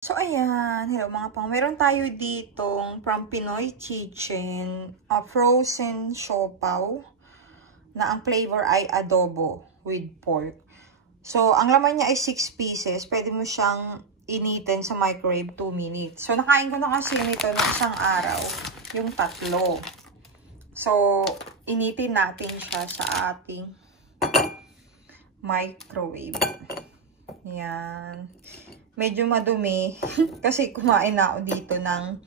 So, ayan. Hello mga pang. Meron tayo ditong from Pinoy Kitchen, frozen siopaw na ang flavor ay adobo with pork. So, ang laman niya ay 6 pieces. Pwede mo siyang initin sa microwave 2 minutes. So, nakain ko na kasi nito ng isang araw. Yung 3. So, initin natin siya sa ating microwave. Yan. Medyo madumi kasi kumain na ako dito ng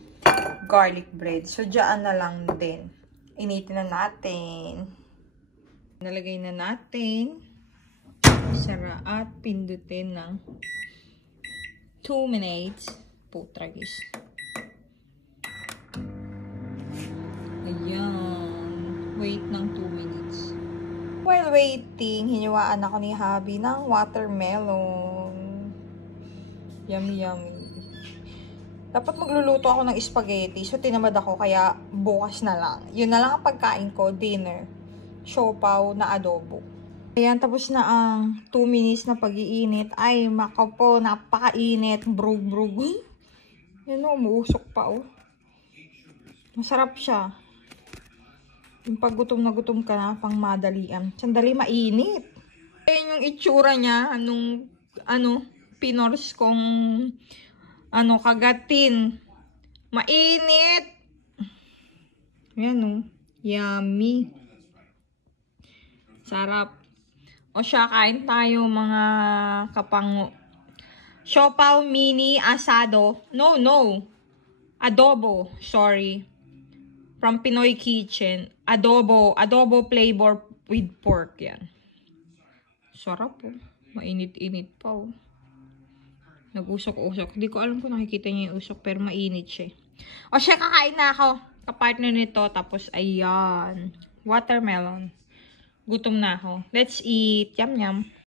garlic bread. So, dyan na lang din. Initin na natin. Nalagay na natin. Sara at pindutin ng 2 minutes. Putragis. Ayan. Wait ng 2 minutes. While waiting, hiniwaan ako ni Habi ng watermelon. Yummy, yummy. Dapat magluluto ako ng spaghetti. So, tinamad ako. Kaya, bukas na lang. Yun na lang ang pagkain ko. Dinner. Siopaw na adobo. Ayan, tapos na ang 2 minutes na pag-iinit. Ay, makaw po. Napakainit. Brug-brug. Yan o, umuusok pa o. Masarap siya. Yung pag gutom na gutom ka na, pang madalian. Sandali, mainit. Ayan yung itsura niya. Pinors kong kagatin. Mainit. Ayan o. Yummy. Sarap. O siya, kain tayo mga kapango. Siopaw mini asado. No. Adobo. Sorry. From Pinoy Kitchen. Adobo flavor with pork. Yan. Sarap po. Mainit-init pa o. Nag-usok-usok. Hindi ko alam kung nakikita niya yung usok, pero mainit siya. O siya, kakain na ako. Kapartner nito. Tapos, ayan. Watermelon. Gutom na ako. Let's eat. Yum, yum.